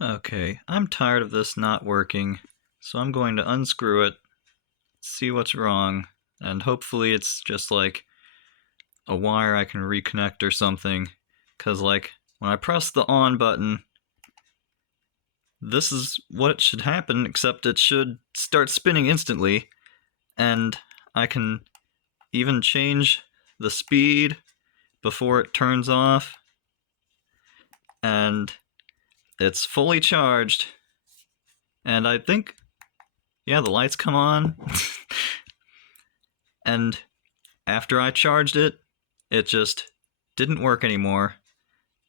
Okay, I'm tired of this not working, so I'm going to unscrew it, see what's wrong, and hopefully it's just like a wire I can reconnect or something. Cause like when I press the on button, this is what it should happen, except it should start spinning instantly, and I can even change the speed before it turns off, and it's fully charged. And I think, yeah, the lights come on. And after I charged it, it just didn't work anymore.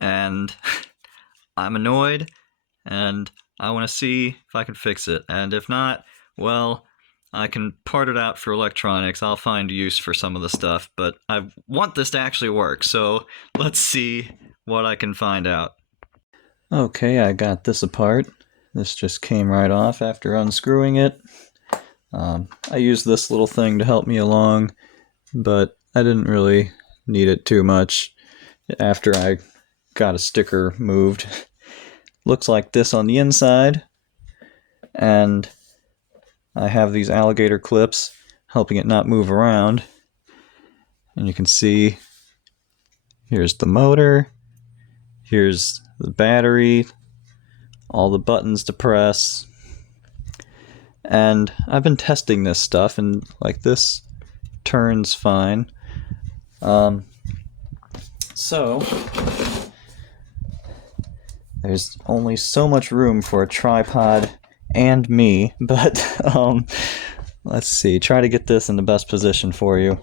And I'm annoyed, and I want to see if I can fix it. And if not, well, I can part it out for electronics. I'll find use for some of the stuff, but I want this to actually work, so let's see what I can find out. Okay, I got this apart. This just came right off after unscrewing it. I used this little thing to help me along, but I didn't really need it too much after I got a sticker moved. Looks like this on the inside, and I have these alligator clips helping it not move around. And you can see here's the motor, here's the battery, all the buttons to press. And I've been testing this stuff, and like this turns fine. So there's only so much room for a tripod and me, but let's see, try to get this in the best position for you.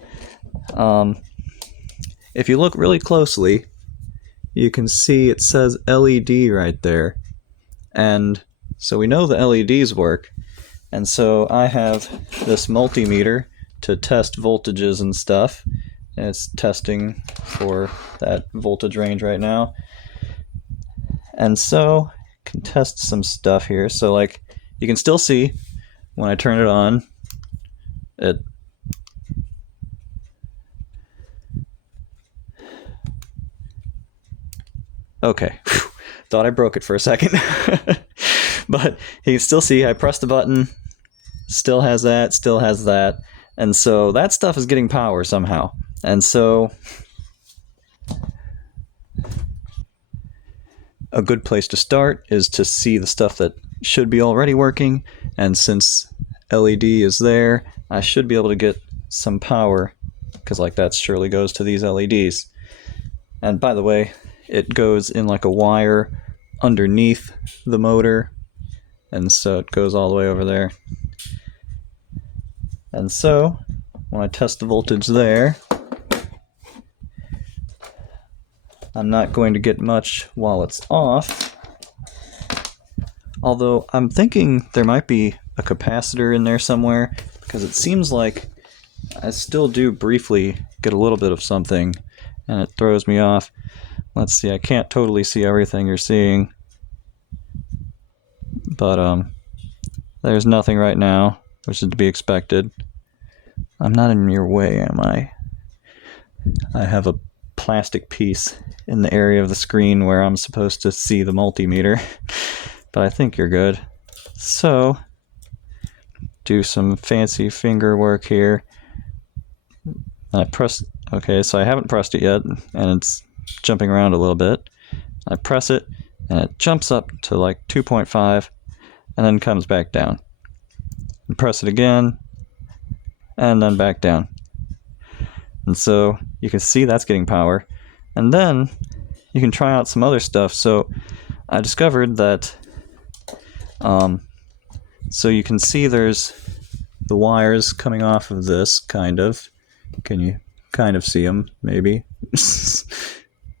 If you look really closely, you can see it says LED right there, and so we know the LEDs work. And so I have this multimeter to test voltages and stuff. And it's testing for that voltage range right now. And so I can test some stuff here. So like you can still see when I turn it on, it okay. Thought I broke it for a second. But you can still see I pressed the button, still has that, and so that stuff is getting power somehow. And so a good place to start is to see the stuff that should be already working, and since LED is there, I should be able to get some power, because like that surely goes to these LEDs. And by the way, it goes in like a wire underneath the motor, and so it goes all the way over there. And so when I test the voltage there, I'm not going to get much while it's off, although I'm thinking there might be a capacitor in there somewhere, because it seems like I still do briefly get a little bit of something, and it throws me off. Let's see, I can't totally see everything you're seeing, but there's nothing right now, which is to be expected. I'm not in your way, am I? I have a plastic piece in the area of the screen where I'm supposed to see the multimeter, but I think you're good. So, do some fancy finger work here. I press, okay, so I haven't pressed it yet, and it's jumping around a little bit. I press it, and it jumps up to like 2.5, and then comes back down. And press it again, and then back down. And so you can see that's getting power. And then you can try out some other stuff. So I discovered that, so you can see there's the wires coming off of this, kind of. Can you kind of see them, maybe?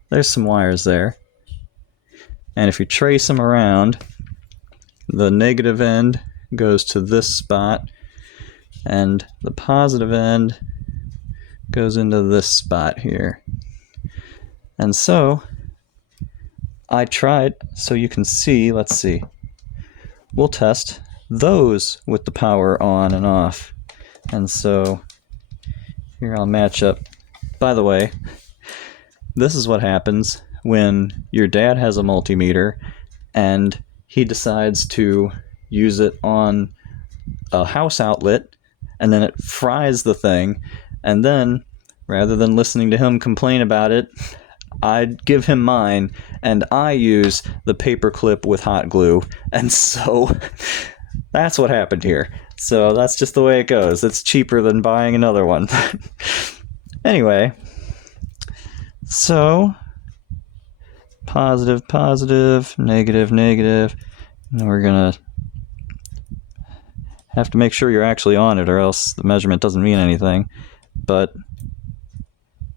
There's some wires there. And if you trace them around, the negative end goes to this spot, and the positive end goes into this spot here. And so I tried, so you can see, let's see, we'll test those with the power on and off. And so here I'll match up. By the way, this is what happens when your dad has a multimeter and he decides to use it on a house outlet, and then it fries the thing, and then rather than listening to him complain about it, I'd give him mine, and I use the paper clip with hot glue, and so that's what happened here. So that's just the way it goes. It's cheaper than buying another one. Anyway, so positive, positive, negative, negative, and we're gonna have to make sure you're actually on it, or else the measurement doesn't mean anything. But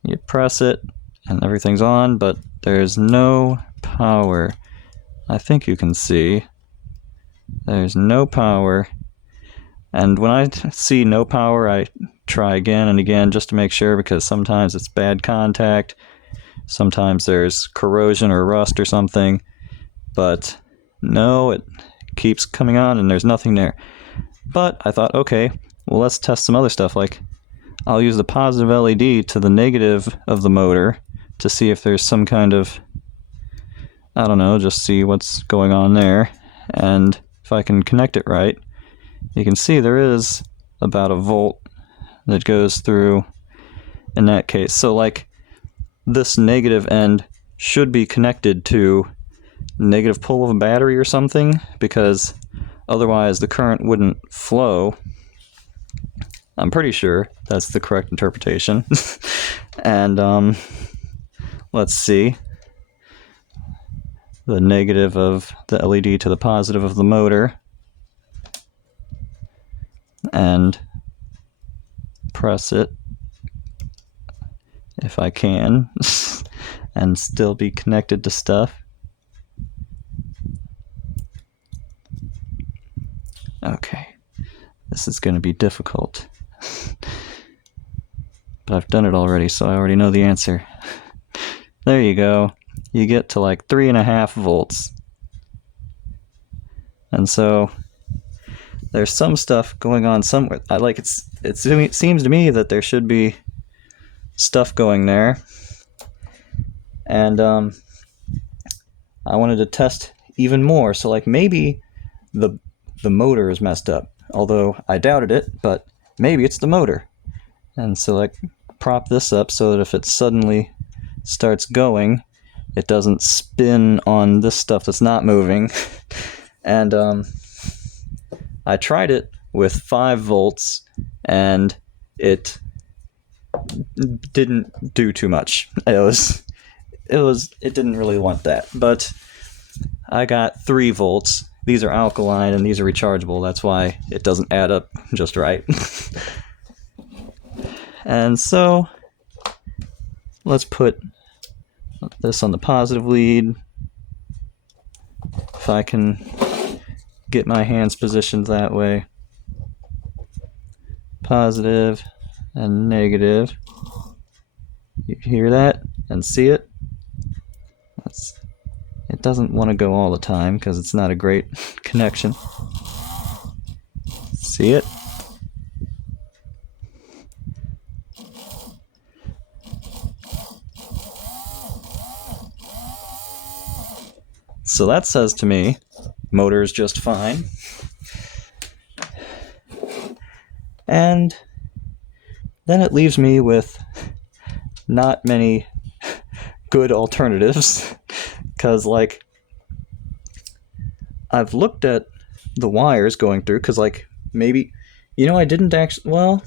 you press it and everything's on, but there's no power. I think you can see there's no power. And when I see no power, I try again and again just to make sure, because sometimes it's bad contact, sometimes there's corrosion or rust or something. But no, it keeps coming on and there's nothing there. But I thought, okay, well, let's test some other stuff. Like, I'll use the positive LED to the negative of the motor to see if there's some kind of, I don't know, just see what's going on there. And if I can connect it right, you can see there is about a volt that goes through in that case. So like, this negative end should be connected to negative pole of a battery or something, because otherwise the current wouldn't flow. I'm pretty sure that's the correct interpretation. And let's see, the negative of the LED to the positive of the motor, and press it if I can and still be connected to stuff. Okay, this is going to be difficult, but I've done it already, so I already know the answer. There you go. You get to like 3.5 volts. And so there's some stuff going on somewhere. It seems to me that there should be stuff going there. And I wanted to test even more. So like, maybe the motor is messed up, although I doubted it, but maybe it's the motor. And so like, prop this up so that if it suddenly starts going, it doesn't spin on this stuff that's not moving. And I tried it with 5 volts and it didn't do too much. It didn't really want that. But I got 3 volts. These are alkaline and these are rechargeable. That's why it doesn't add up just right. And so let's put this on the positive lead. If I can get my hands positioned that way. Positive and negative. You hear that and see it? It doesn't want to go all the time because it's not a great connection. See it? So that says to me, motor is just fine. And then it leaves me with not many good alternatives, because like, I've looked at the wires going through, because like, maybe, I didn't actually, well,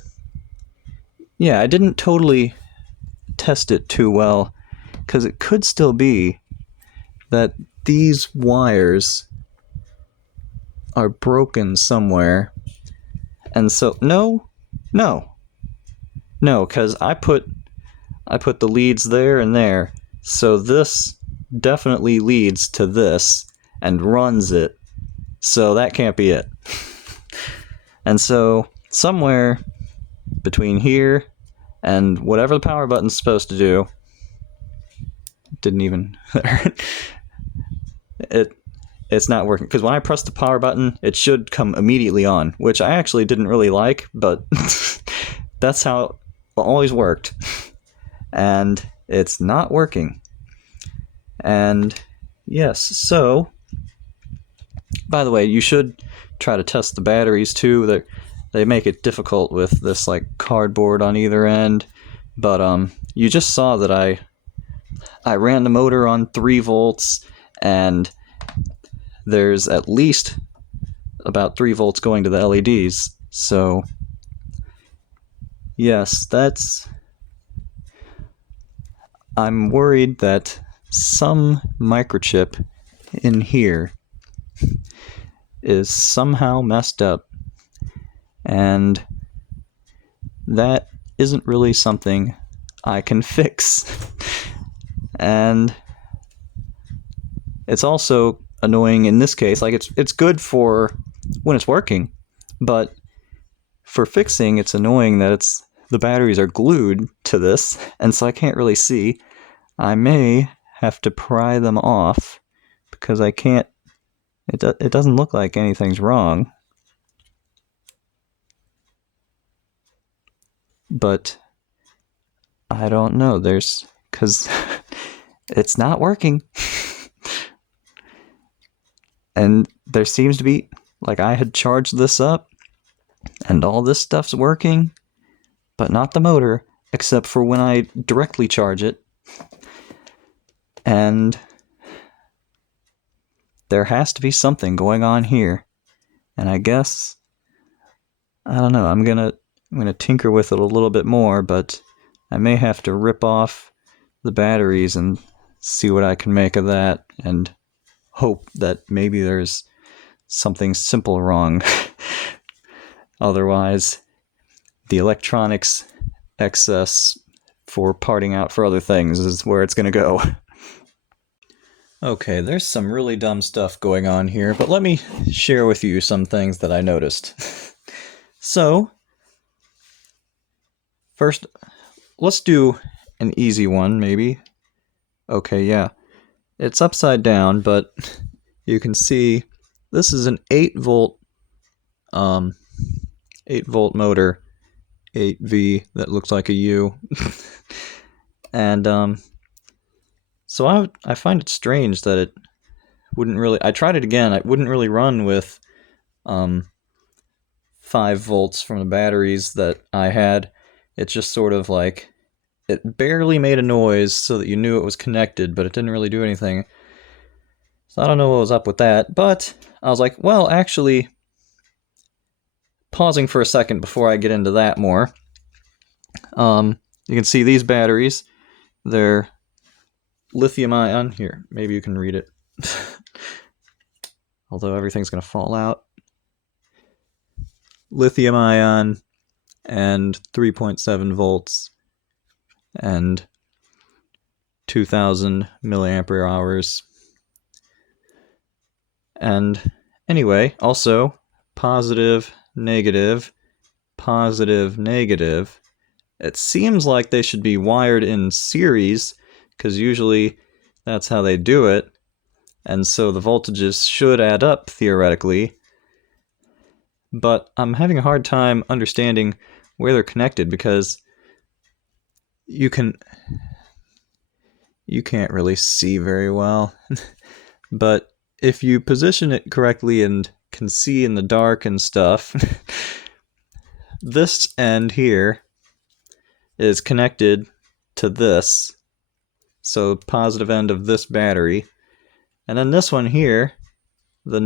yeah, I didn't totally test it too well, because it could still be that these wires are broken somewhere. And so no, because I put the leads there and there, so this definitely leads to this and runs it, so that can't be it. And so somewhere between here and whatever the power button's supposed to do, didn't even it's not working, because when I press the power button, it should come immediately on, which I actually didn't really like, but that's how it always worked. And it's not working. And yes, so by the way, you should try to test the batteries too. They make it difficult with this like cardboard on either end. But you just saw that I ran the motor on 3 volts, and there's at least about 3 volts going to the LEDs. So yes, I'm worried that some microchip in here is somehow messed up, and that isn't really something I can fix. And it's also annoying in this case. Like, it's good for when it's working, but for fixing, it's annoying that the batteries are glued to this, and so I can't really see. I may have to pry them off because I can't. It doesn't look like anything's wrong, but I don't know. Because it's not working. And there seems to be, like, I had charged this up and all this stuff's working, but not the motor, except for when I directly charge it. And there has to be something going on here. And I guess, I don't know, I'm gonna tinker with it a little bit more, but I may have to rip off the batteries and see what I can make of that, and hope that maybe there's something simple wrong. Otherwise, the electronics excess for parting out for other things is where it's going to go. Okay, there's some really dumb stuff going on here, but let me share with you some things that I noticed. So, first, let's do an easy one, maybe. Okay, yeah. It's upside down, but you can see this is an 8-volt 8-volt motor, 8V, that looks like a U. And so I find it strange that it wouldn't really. I tried it again. It wouldn't really run with 5 volts from the batteries that I had. It's just sort of like, it barely made a noise so that you knew it was connected, but it didn't really do anything. So I don't know what was up with that, but I was like, well, actually, pausing for a second before I get into that more, you can see these batteries. They're lithium-ion. Here, maybe you can read it. Although everything's going to fall out. Lithium-ion and 3.7 volts and 2,000 milliampere hours. And anyway, also positive, negative, positive, negative. It seems like they should be wired in series, because usually that's how they do it. And so the voltages should add up, theoretically. But I'm having a hard time understanding where they're connected, because you can't really see very well. But if you position it correctly and can see in the dark and stuff, this end here is connected to this. So positive end of this battery. And then this one here, this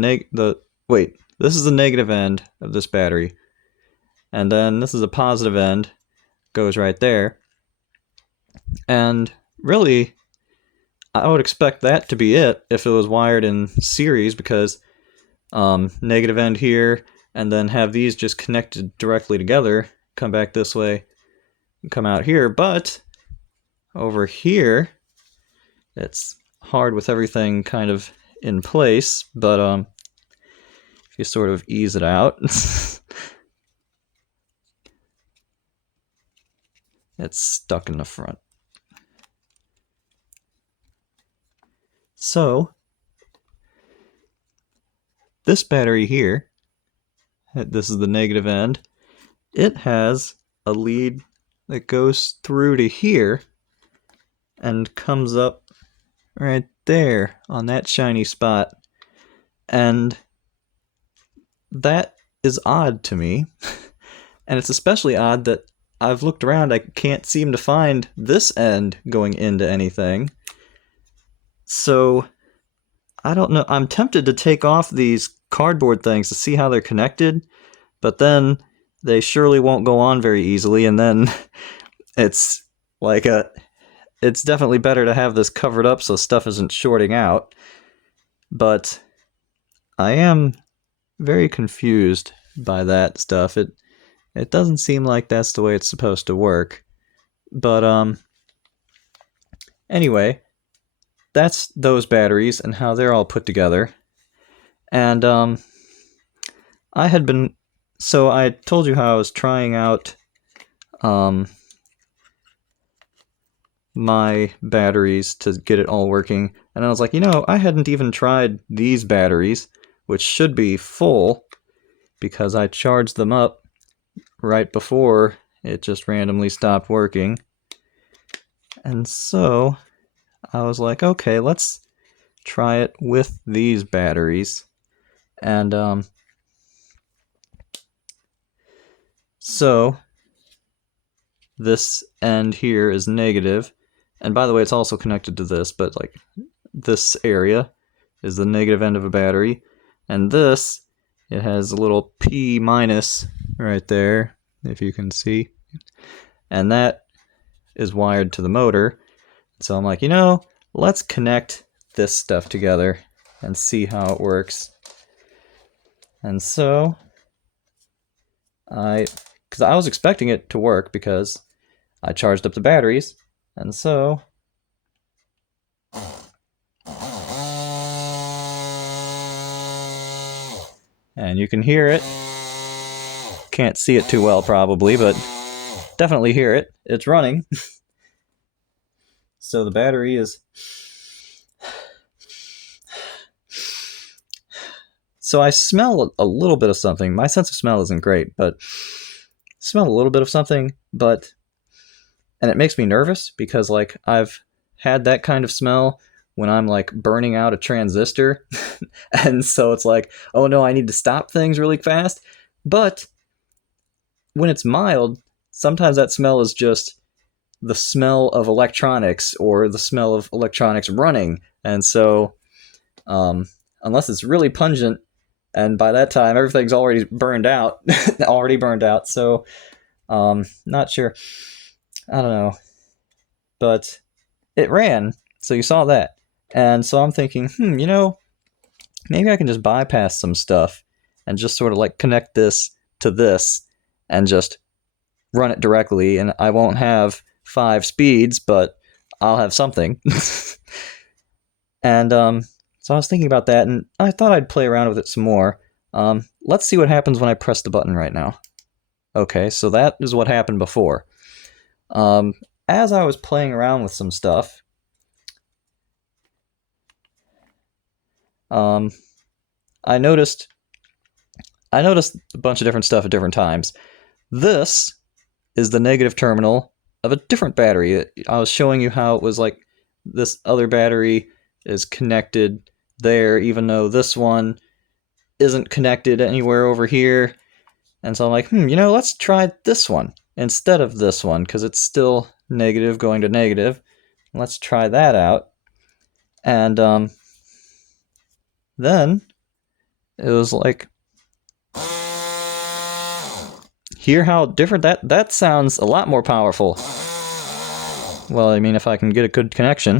is the negative end of this battery. And then this is a positive end, goes right there. And really, I would expect that to be it if it was wired in series, because negative end here, and then have these just connected directly together, come back this way, and come out here. But over here, it's hard with everything kind of in place, but if you sort of ease it out, it's stuck in the front. So, this battery here, this is the negative end, it has a lead that goes through to here and comes up right there on that shiny spot. And that is odd to me. And it's especially odd that I've looked around, I can't seem to find this end going into anything. So, I don't know. I'm tempted to take off these cardboard things to see how they're connected, but then they surely won't go on very easily, and then it's like it's definitely better to have this covered up so stuff isn't shorting out. But I am very confused by that stuff. It doesn't seem like that's the way it's supposed to work. But anyway, that's those batteries and how they're all put together. And I had been so I told you how I was trying out my batteries to get it all working, and I was like, I hadn't even tried these batteries, which should be full because I charged them up right before it just randomly stopped working. And so I was like, okay, let's try it with these batteries. And so this end here is negative, and by the way, it's also connected to this, but like this area is the negative end of a battery, and this, it has a little P minus right there, if you can see, and that is wired to the motor. So I'm like, let's connect this stuff together and see how it works. And so because I was expecting it to work because I charged up the batteries, and so and you can hear it. Can't see it too well probably, but definitely hear it. It's running. So the battery is... So I smell a little bit of something. My sense of smell isn't great, but I smell a little bit of something, and it makes me nervous because like I've had that kind of smell when I'm like burning out a transistor. And so it's like, oh no, I need to stop things really fast. But when it's mild, sometimes that smell is just the smell of electronics or the smell of electronics running. And so unless it's really pungent, and by that time everything's already burned out, so not sure. I don't know. But it ran, so you saw that. And so I'm thinking, maybe I can just bypass some stuff and just sort of like connect this to this and just run it directly, and I won't have 5 speeds, but I'll have something. And so I was thinking about that, and I thought I'd play around with it some more. Let's see what happens when I press the button right now. Okay, so that is what happened before. As I was playing around with some stuff, I noticed a bunch of different stuff at different times. This is the negative terminal of a different battery. I was showing you how it was like this other battery is connected there, even though this one isn't connected anywhere over here. And so I'm like, let's try this one instead of this one, because it's still negative going to negative. Let's try that out. And then it was like, hear how different that sounds. A lot more powerful. Well, I mean, if I can get a good connection.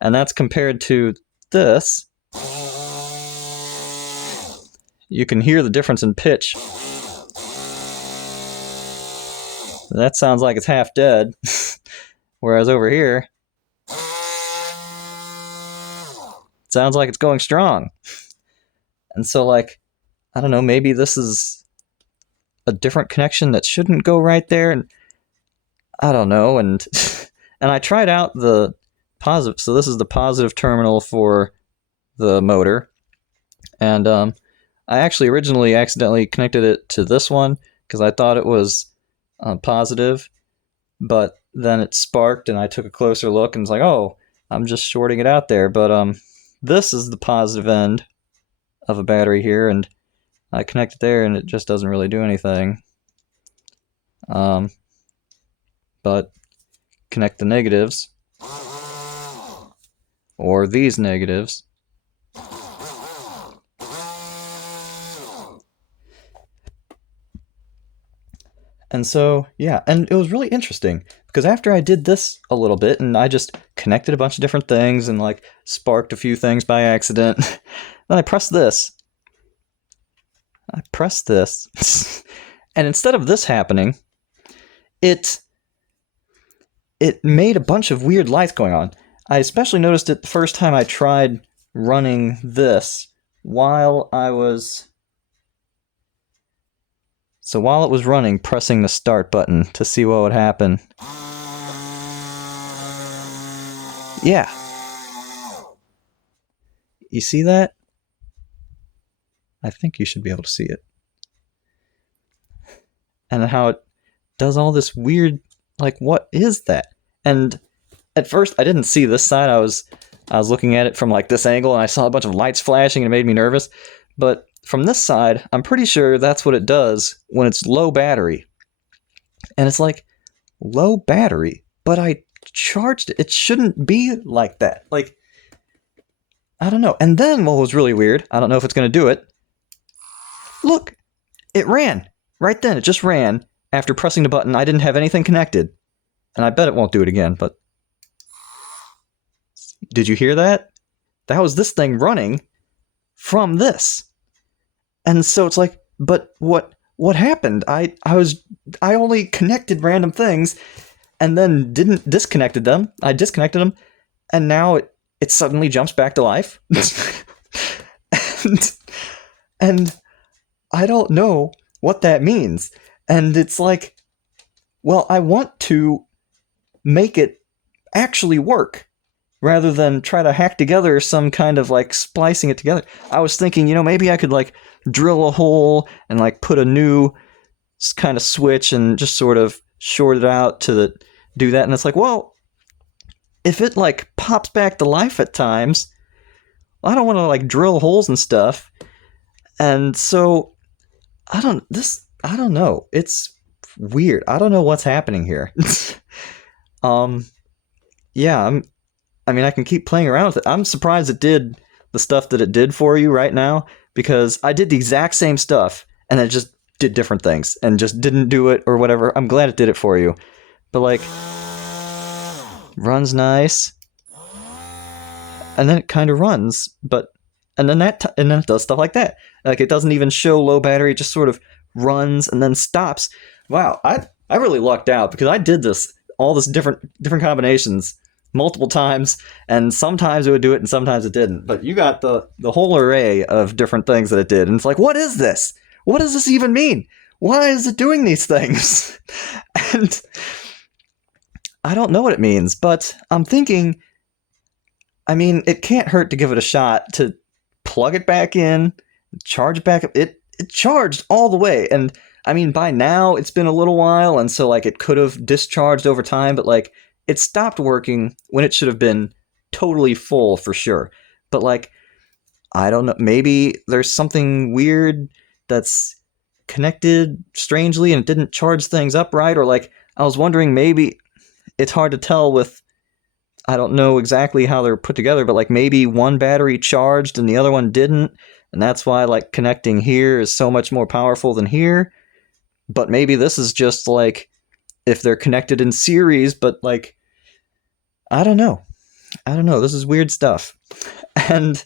And that's compared to this. You can hear the difference in pitch. That sounds like it's half dead. Whereas over here, it sounds like it's going strong. And so, like, I don't know, maybe this is a different connection that shouldn't go right there, and I don't know. And and I tried out the positive. So this is the positive terminal for the motor, and I actually originally accidentally connected it to this one because I thought it was positive, but then it sparked, and I took a closer look, and it's like, oh, I'm just shorting it out there. But this is the positive end of a battery here, and I connect it there, and it just doesn't really do anything. But connect the negatives, or these negatives. And so, yeah, and it was really interesting because after I did this a little bit and I just connected a bunch of different things and like sparked a few things by accident, then I pressed this. And instead of this happening, it made a bunch of weird lights going on. I especially noticed it the first time I tried running this while I was... So while it was running, pressing the start button to see what would happen. Yeah. You see that? I think you should be able to see it. And how it does all this weird, like, what is that? And at first, I didn't see this side. I was looking at it from like this angle, and I saw a bunch of lights flashing, and it made me nervous. But from this side, I'm pretty sure that's what it does when it's low battery. And it's like, low battery, but I charged it. It shouldn't be like that. Like, I don't know. And then what was really weird, I don't know if it's going to do it. Look, it ran. Right then, it just ran. After pressing the button, I didn't have anything connected. And I bet it won't do it again, but... Did you hear that? That was this thing running from this. And so it's like, but what happened? I only connected random things and then didn't disconnected them. I disconnected them, and now it suddenly jumps back to life. and I don't know what that means. And it's like, well, I want to make it actually work rather than try to hack together some kind of like splicing it together. I was thinking, maybe I could like drill a hole and like put a new kind of switch and just sort of short it out to do that. And it's like, well, if it like pops back to life at times, I don't want to like drill holes and stuff. And so I don't know. It's weird. I don't know what's happening here. Yeah, I can keep playing around with it. I'm surprised it did the stuff that it did for you right now, because I did the exact same stuff and it just did different things and just didn't do it or whatever. I'm glad it did it for you. But like, runs nice. And then it kind of runs, and then it does stuff like that. Like, it doesn't even show low battery, it just sort of runs and then stops. Wow, I really lucked out because I did all this different combinations multiple times, and sometimes it would do it and sometimes it didn't. But you got the whole array of different things that it did, and it's like, what is this? What does this even mean? Why is it doing these things? And I don't know what it means, but I'm thinking, it can't hurt to give it a shot, to plug it back in, charge it back up. It charged all the way, and by now it's been a little while, and so like it could have discharged over time, but like it stopped working when it should have been totally full for sure. But like, I don't know, maybe there's something weird that's connected strangely and it didn't charge things up right, or like, I was wondering, maybe it's hard to tell with, I don't know exactly how they're put together, but like maybe one battery charged and the other one didn't, and that's why like connecting here is so much more powerful than here. But maybe this is just like if they're connected in series, but like, I don't know. This is weird stuff. And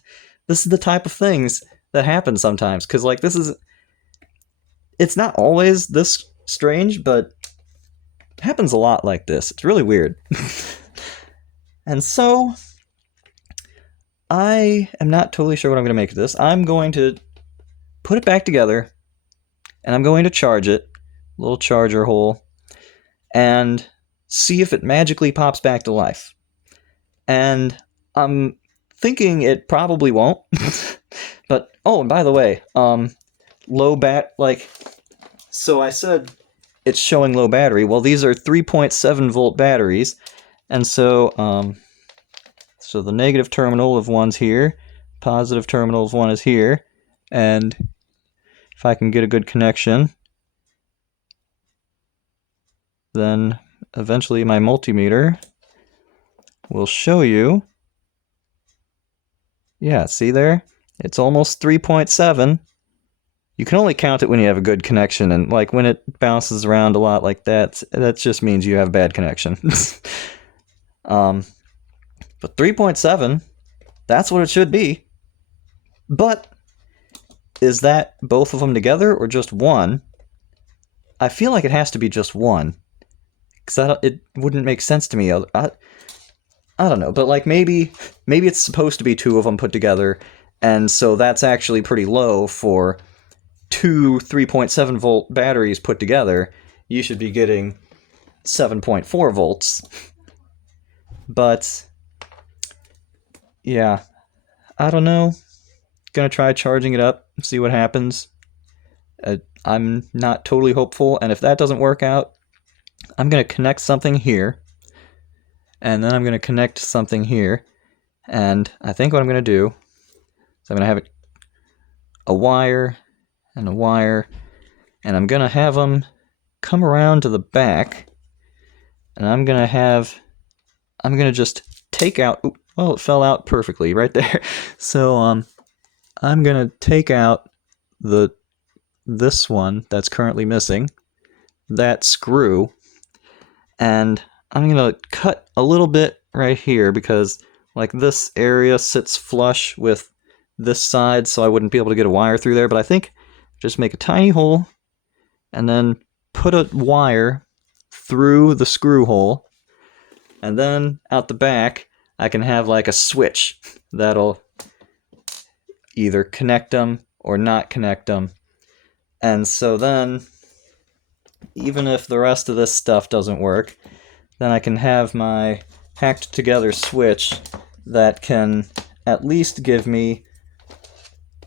this is the type of things that happen sometimes, because like it's not always this strange, but it happens a lot like this. It's really weird. And so I am not totally sure what I'm going to make of this. I'm going to put it back together, and I'm going to charge it, little charger hole, and see if it magically pops back to life. And I'm thinking it probably won't. But, oh, and by the way, so I said it's showing low battery. Well, these are 3.7 volt batteries. And so, so the negative terminal of one's here, positive terminal of one is here, And if I can get a good connection, then eventually my multimeter will show you. Yeah, see there? It's almost 3.7. You can only count it when you have a good connection, and like when it bounces around a lot like that, that just means you have bad connection. But 3.7, that's what it should be. But is that both of them together or just one? I feel like it has to be just one, because it wouldn't make sense to me. I don't know, but like maybe it's supposed to be two of them put together, and so that's actually pretty low for two 3.7 volt batteries put together. You should be getting 7.4 volts. But yeah, I don't know. Gonna try charging it up, see what happens. I'm not totally hopeful, and if that doesn't work out, I'm gonna connect something here, and then I'm gonna connect something here, and I think what I'm gonna do is I'm gonna have a wire and a wire, and I'm gonna have them come around to the back, and I'm gonna just take out. Well, it fell out perfectly right there. So I'm gonna take out this one that's currently missing, that screw, and I'm gonna cut a little bit right here because like this area sits flush with this side, so I wouldn't be able to get a wire through there. But I think just make a tiny hole and then put a wire through the screw hole, and then out the back I can have like a switch that'll either connect them or not connect them. And so then, even if the rest of this stuff doesn't work, then I can have my hacked together switch that can at least give me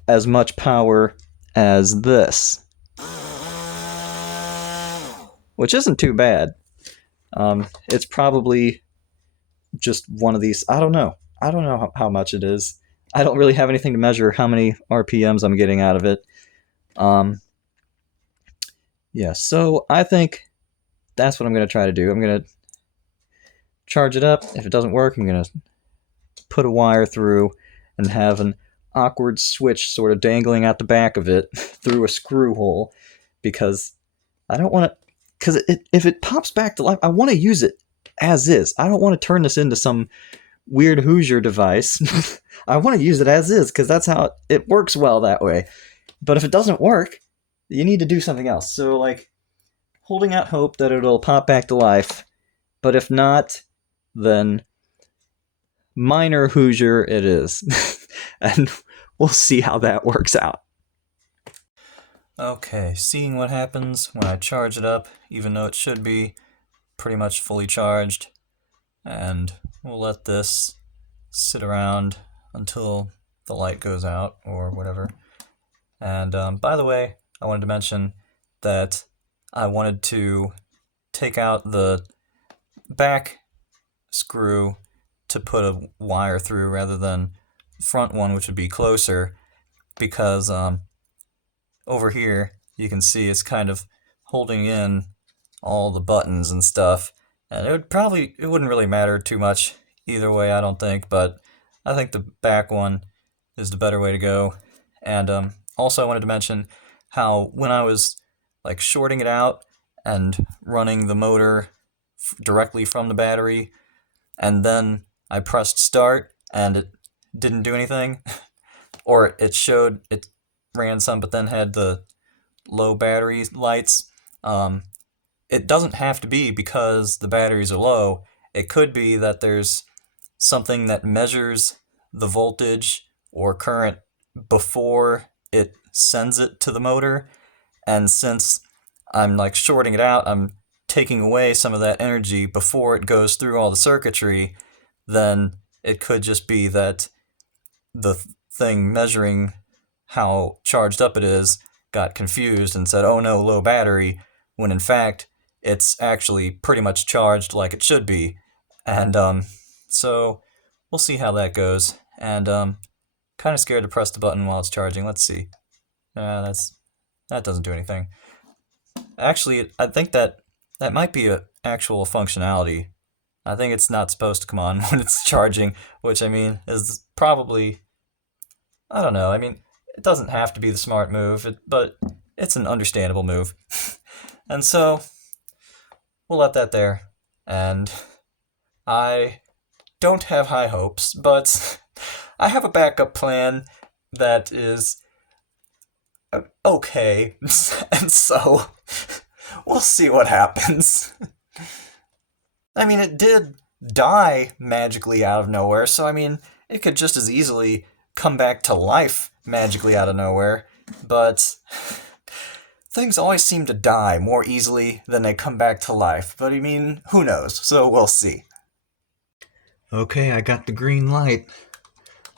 as much power as this, which isn't too bad. It's probably just one of these. I don't know how much it is. I don't really have anything to measure how many RPMs I'm getting out of it. Yeah, so I think that's what I'm going to try to do. I'm going to charge it up. If it doesn't work, I'm going to put a wire through and have an awkward switch sort of dangling out the back of it through a screw hole, because I don't want to, because if it pops back to life, I want to use it as is. I don't want to turn this into some weird Hoosier device. I want to use it as is because that's how it works well that way. But if it doesn't work, you need to do something else. So like holding out hope that it'll pop back to life, but if not, then minor Hoosier it is. And we'll see how that works out. Okay, seeing what happens when I charge it up, even though it should be pretty much fully charged. And we'll let this sit around until the light goes out or whatever. And by the way, I wanted to mention that I wanted to take out the back screw to put a wire through rather than the front one, which would be closer, because over here you can see it's kind of holding in all the buttons and stuff, and it wouldn't really matter too much either way, I don't think, but I think the back one is the better way to go. And also I wanted to mention how when I was like shorting it out and running the motor directly from the battery, and then I pressed start and it didn't do anything, or it showed it ran some but then had the low battery lights. It doesn't have to be because the batteries are low. It could be that there's something that measures the voltage or current before it sends it to the motor, and since I'm like shorting it out, I'm taking away some of that energy before it goes through all the circuitry. Then it could just be that the thing measuring how charged up it is got confused and said, oh no, low battery, when in fact it's actually pretty much charged like it should be. And so we'll see how that goes. And kind of scared to press the button while it's charging. Let's see. That doesn't do anything. Actually, I think that might be a actual functionality. I think it's not supposed to come on when it's charging, which I mean is probably, I don't know. I mean, it doesn't have to be the smart move, but it's an understandable move. And so we'll let that there. And I don't have high hopes, but I have a backup plan that is okay. And so we'll see what happens. I mean, it did die magically out of nowhere, so I mean, it could just as easily come back to life magically out of nowhere, but things always seem to die more easily than they come back to life. But I mean, who knows? So we'll see. Okay, I got the green light.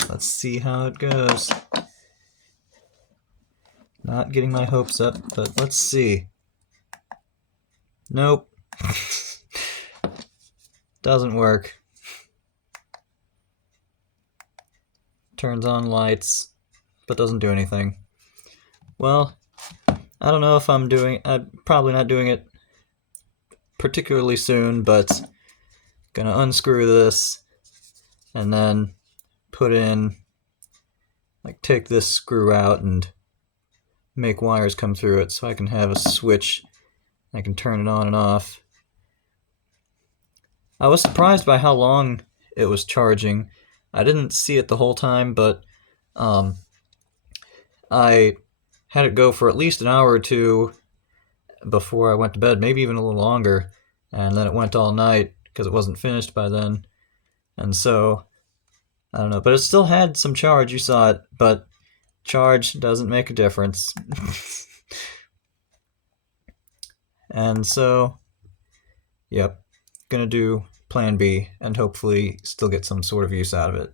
Let's see how it goes. Not getting my hopes up, but let's see. Nope. Doesn't work. Turns on lights, but doesn't do anything. Well, I don't know if I'm probably not doing it particularly soon, but gonna unscrew this and then put in, like, take this screw out and make wires come through it so I can have a switch. I can turn it on and off. I was surprised by how long it was charging. I didn't see it the whole time, but I had it go for at least an hour or two before I went to bed, maybe even a little longer, and then it went all night because it wasn't finished by then. And so, I don't know, but it still had some charge, you saw it, but charge doesn't make a difference. And so, yep, gonna do plan B and hopefully still get some sort of use out of it.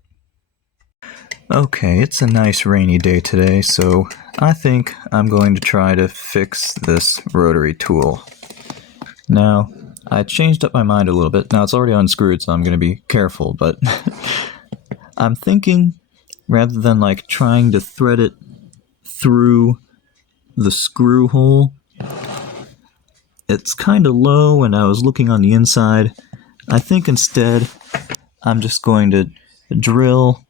Okay, it's a nice rainy day today, so I think I'm going to try to fix this rotary tool. Now, I changed up my mind a little bit. Now it's already unscrewed, so I'm going to be careful, but I'm thinking rather than like trying to thread it through the screw hole, it's kind of low and I was looking on the inside. I think instead I'm just going to drill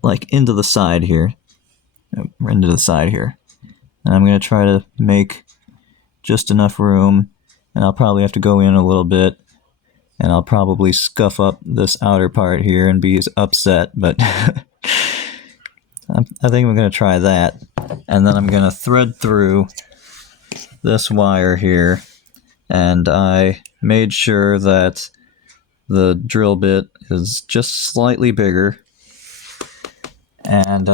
like into the side here. And I'm going to try to make just enough room, and I'll probably have to go in a little bit, and I'll probably scuff up this outer part here and be upset, but I think I'm going to try that. And then I'm going to thread through this wire here, and I made sure that the drill bit is just slightly bigger. And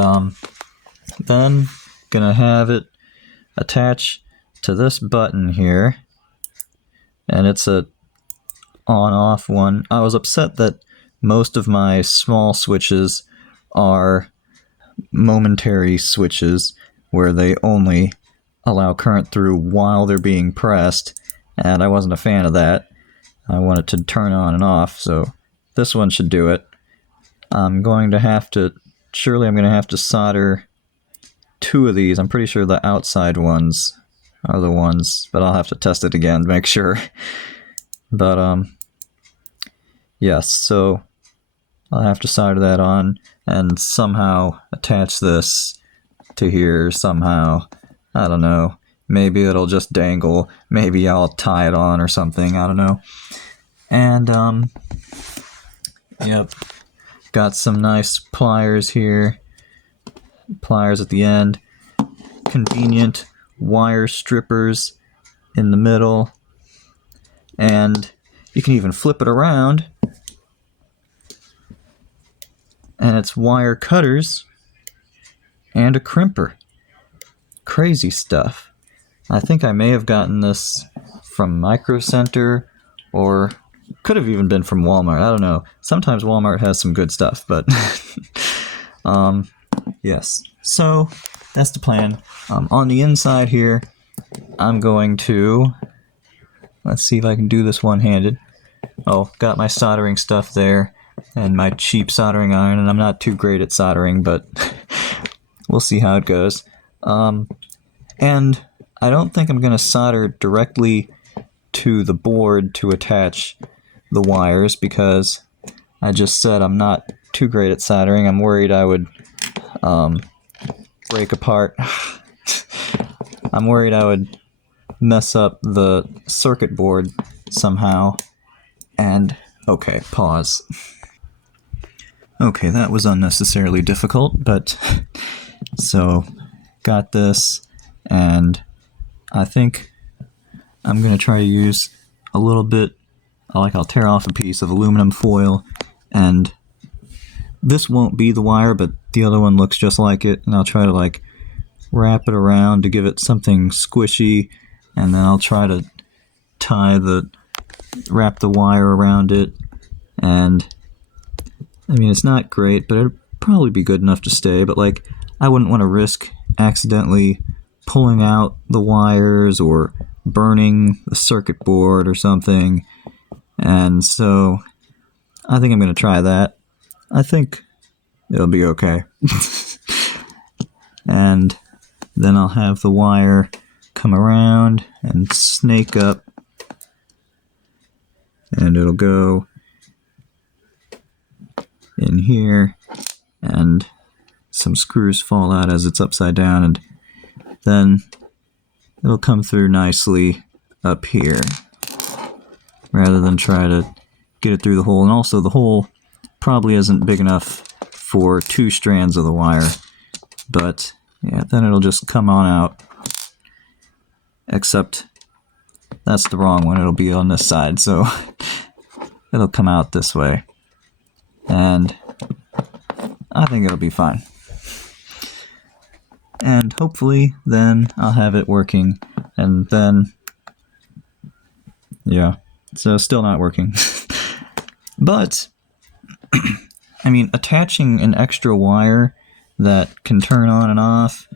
then gonna have it attach to this button here, and it's a on-off one. I was upset that most of my small switches are momentary switches where they only allow current through while they're being pressed, and I wasn't a fan of that. I want it to turn on and off, so this one should do it. I'm going to have to solder two of these. I'm pretty sure the outside ones are the ones, but I'll have to test it again to make sure. But yes, so I'll have to solder that on and somehow attach this to here somehow. I don't know. Maybe it'll just dangle. Maybe I'll tie it on or something. I don't know. And yep, got some nice pliers here. Pliers at the end. Convenient wire strippers in the middle. And you can even flip it around, and it's wire cutters and a crimper. Crazy stuff. I think I may have gotten this from Micro Center, or could have even been from Walmart. I don't know. Sometimes Walmart has some good stuff, but yes. So that's the plan. On the inside here, I'm going to, let's see if I can do this one-handed. Oh, got my soldering stuff there and my cheap soldering iron, and I'm not too great at soldering, but we'll see how it goes. And I don't think I'm going to solder directly to the board to attach the wires because I just said I'm not too great at soldering. I'm worried I would break apart. I'm worried I would mess up the circuit board somehow. And, okay, pause. Okay, that was unnecessarily difficult, but so got this, and I think I'm going to try to use a little bit, I'll tear off a piece of aluminum foil, and this won't be the wire, but the other one looks just like it, and I'll try to wrap it around to give it something squishy, and then I'll try to wrap the wire around it, and I mean, it's not great, but it'd probably be good enough to stay, but I wouldn't want to risk accidentally pulling out the wires or burning the circuit board or something, and so I think I'm going to try that. I think it'll be okay. And then I'll have the wire come around and snake up, and it'll go in here, and some screws fall out as it's upside down, and then it'll come through nicely up here rather than try to get it through the hole. And also the hole probably isn't big enough for 2 strands of the wire, but yeah, then it'll just come on out, except that's the wrong one. It'll be on this side, so it'll come out this way, and I think it'll be fine. And hopefully then I'll have it working, and then yeah, so still not working. But I mean, attaching an extra wire that can turn on and off,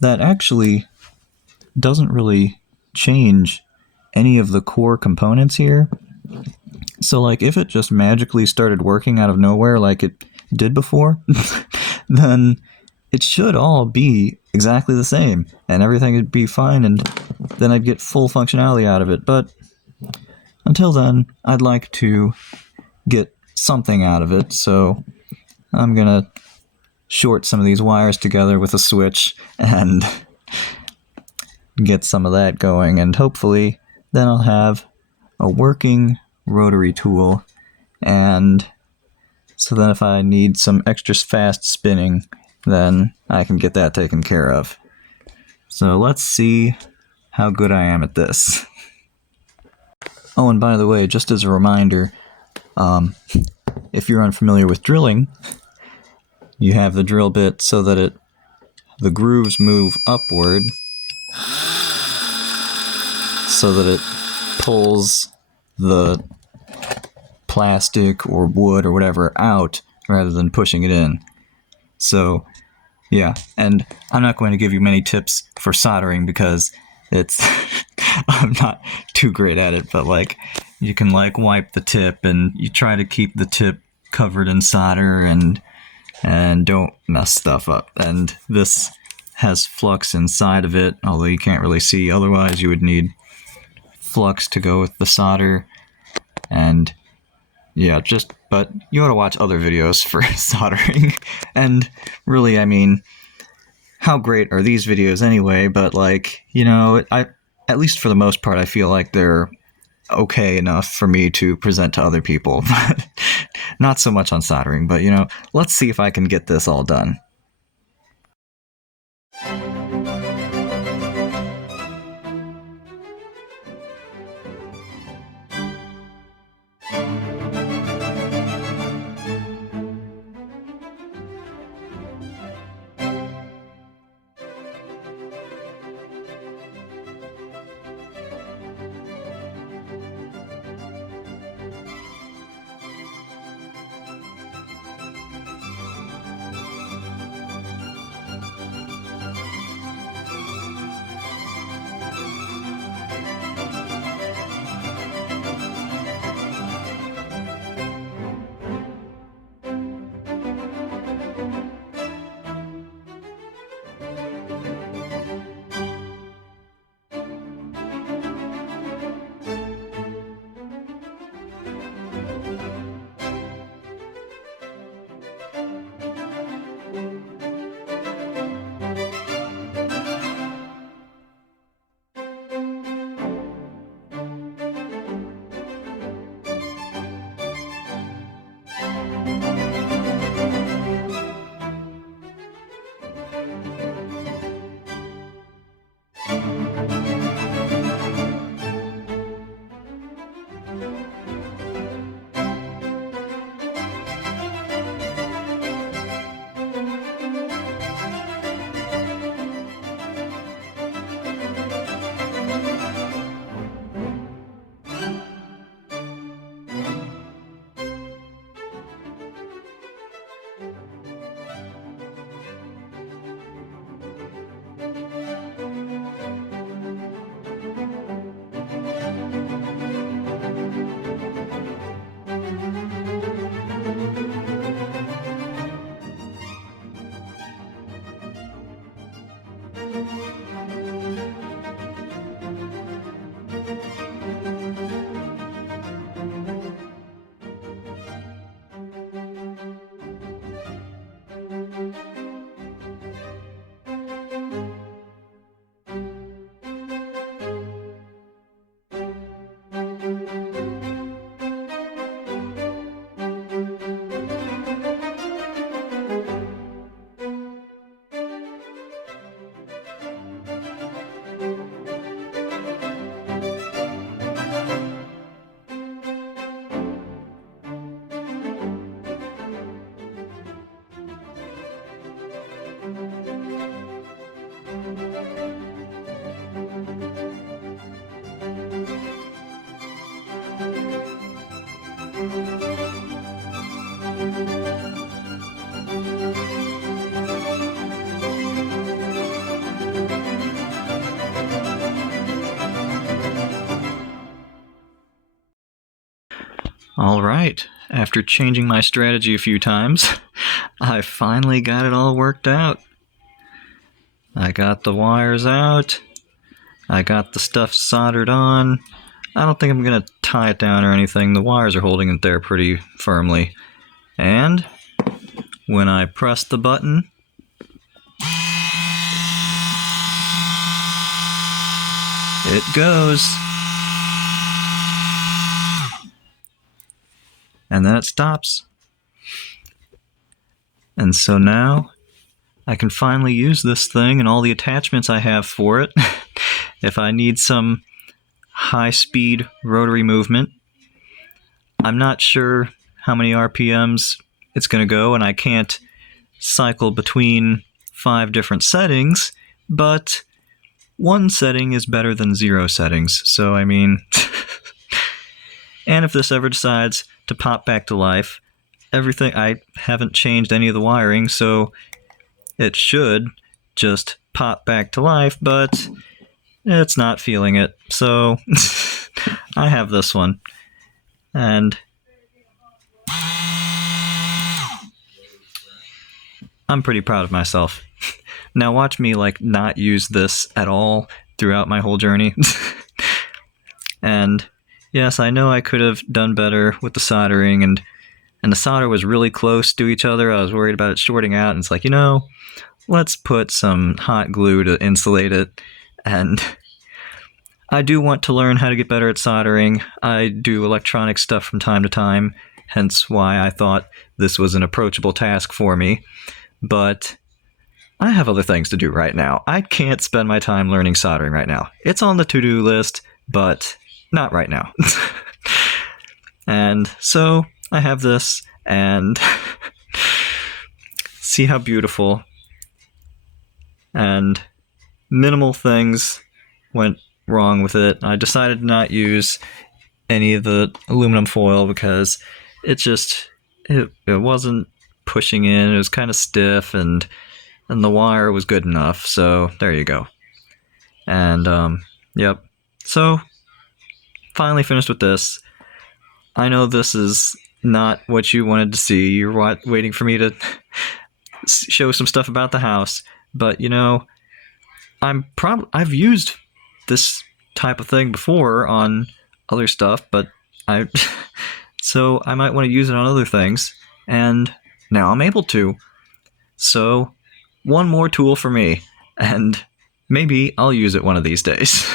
that actually doesn't really change any of the core components here. So if it just magically started working out of nowhere like it did before, then it should all be exactly the same and everything would be fine, and then I'd get full functionality out of it. But until then, I'd like to get something out of it, so I'm gonna short some of these wires together with a switch and get some of that going, and hopefully then I'll have a working rotary tool, and so then if I need some extra fast spinning, then I can get that taken care of. So let's see how good I am at this. Oh, and by the way, just as a reminder, if you're unfamiliar with drilling, you have the drill bit so that the grooves move upward, so that it pulls the plastic or wood or whatever out rather than pushing it in. So yeah, and I'm not going to give you many tips for soldering because it's I'm not too great at it, but you can wipe the tip, and you try to keep the tip covered in solder and don't mess stuff up. And this has flux inside of it, although you can't really see, otherwise you would need flux to go with the solder. And yeah, but you ought to watch other videos for soldering. And really, I mean, how great are these videos anyway? But I, at least for the most part, I feel like they're okay enough for me to present to other people. But not so much on soldering, but let's see if I can get this all done. All right, after changing my strategy a few times, I finally got it all worked out. I got the wires out. I got the stuff soldered on. I don't think I'm going to tie it down or anything. The wires are holding it there pretty firmly. And when I press the button, it goes. And then it stops. And so now I can finally use this thing and all the attachments I have for it. If I need some high-speed rotary movement, I'm not sure how many RPMs it's going to go, and I can't cycle between 5 different settings, but one setting is better than 0 settings. So, I mean, and if this ever decides to pop back to life, everything, I haven't changed any of the wiring, so it should just pop back to life, but it's not feeling it. So I have this one, and I'm pretty proud of myself. Now watch me not use this at all throughout my whole journey. And yes, I know I could have done better with the soldering, and the solder was really close to each other. I was worried about it shorting out, and it's like, let's put some hot glue to insulate it. And I do want to learn how to get better at soldering. I do electronic stuff from time to time, hence why I thought this was an approachable task for me. But I have other things to do right now. I can't spend my time learning soldering right now. It's on the to-do list, but not right now. And so I have this, and see how beautiful. And minimal things went wrong with it. I decided to not use any of the aluminum foil because it wasn't pushing in. It was kind of stiff, and the wire was good enough. So there you go. And yep. So finally finished with this. I know this is not what you wanted to see. You're waiting for me to show some stuff about the house, but I've used this type of thing before on other stuff, but so I might want to use it on other things, and now I'm able to. So one more tool for me, and maybe I'll use it one of these days.